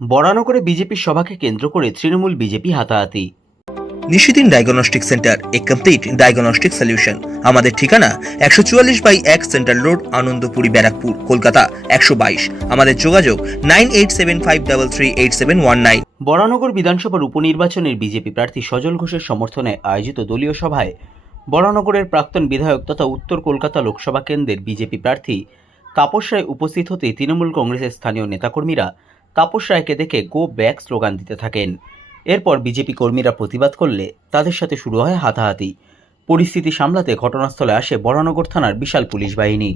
বরানগরে বিজেপির সভাকে কেন্দ্র করে তৃণমূল বিজেপি হাতাহাতি। নিশিদিন ডায়াগনস্টিক সেন্টার, এ কমপ্লিট ডায়াগনস্টিক সলিউশন। আমাদের ঠিকানা 144/1 সেন্ট্রাল রোড, আনন্দপুরি, ব্যারাকপুর, কলকাতা 122। আমাদের যোগাযোগ 9875338719। বরানগর বিধানসভার উপনির্বাচনের বিজেপি প্রার্থী সজল ঘোষের সমর্থনে আয়োজিত দলীয় সভায় বরানগরের প্রাক্তন বিধায়ক তথা উত্তর কলকাতা লোকসভা কেন্দ্রের বিজেপি প্রার্থী তাপস রায় উপস্থিত হতে তৃণমূল কংগ্রেসের স্থানীয় নেতাকর্মীরা তাপস রায়কে দেখে গো ব্যাক স্লোগান দিতে থাকেন। এরপর বিজেপি কর্মীরা প্রতিবাদ করলে তাদের সাথে শুরু হয় হাতাহাতি। পরিস্থিতি সামলাতে ঘটনাস্থলে আসে বরানগর থানার বিশাল পুলিশ বাহিনী।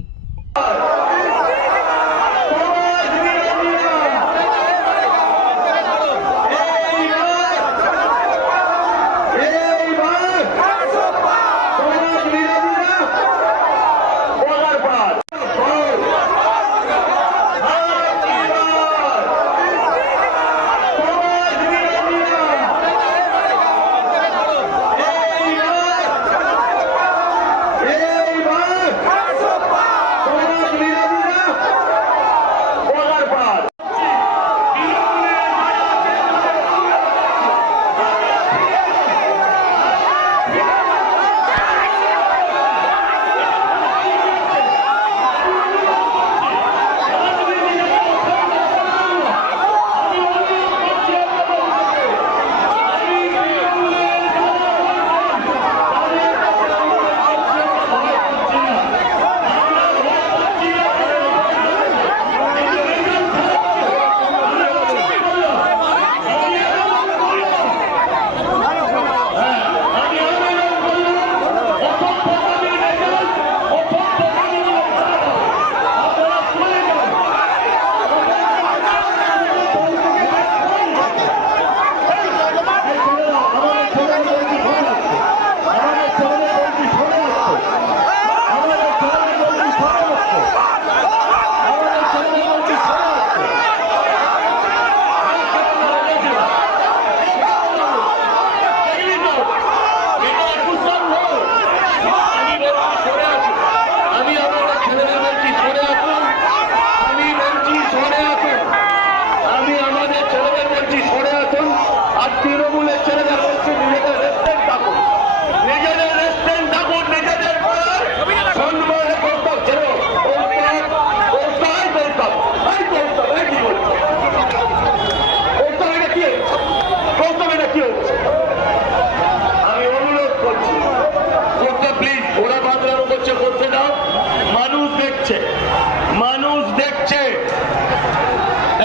মানুষ দেখছে।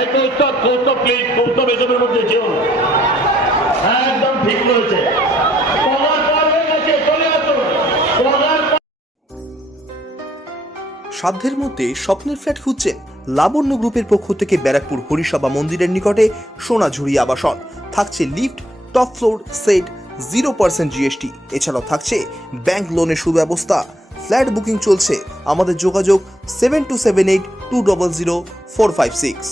এই কৌস্তব প্লিজ, কৌস্তব এসবের মধ্যে যেও না। একদম ঠিক রয়েছে। সাধ্যের মধ্যে স্বপ্নের ফ্ল্যাট খুঁজছেন? লাবণ্য গ্রুপের পক্ষ থেকে ব্যারাকপুর হরিসভা মন্দিরের নিকটে সোনাঝুরি আবাসন। থাকছে lift, top floor, set, 0% GST। এছাড়াও থাকছে ব্যাংক লোনের সুব্যবস্থা। ফ্ল্যাট বুকিং চলছে। আমাদের যোগাযোগ 7278200456।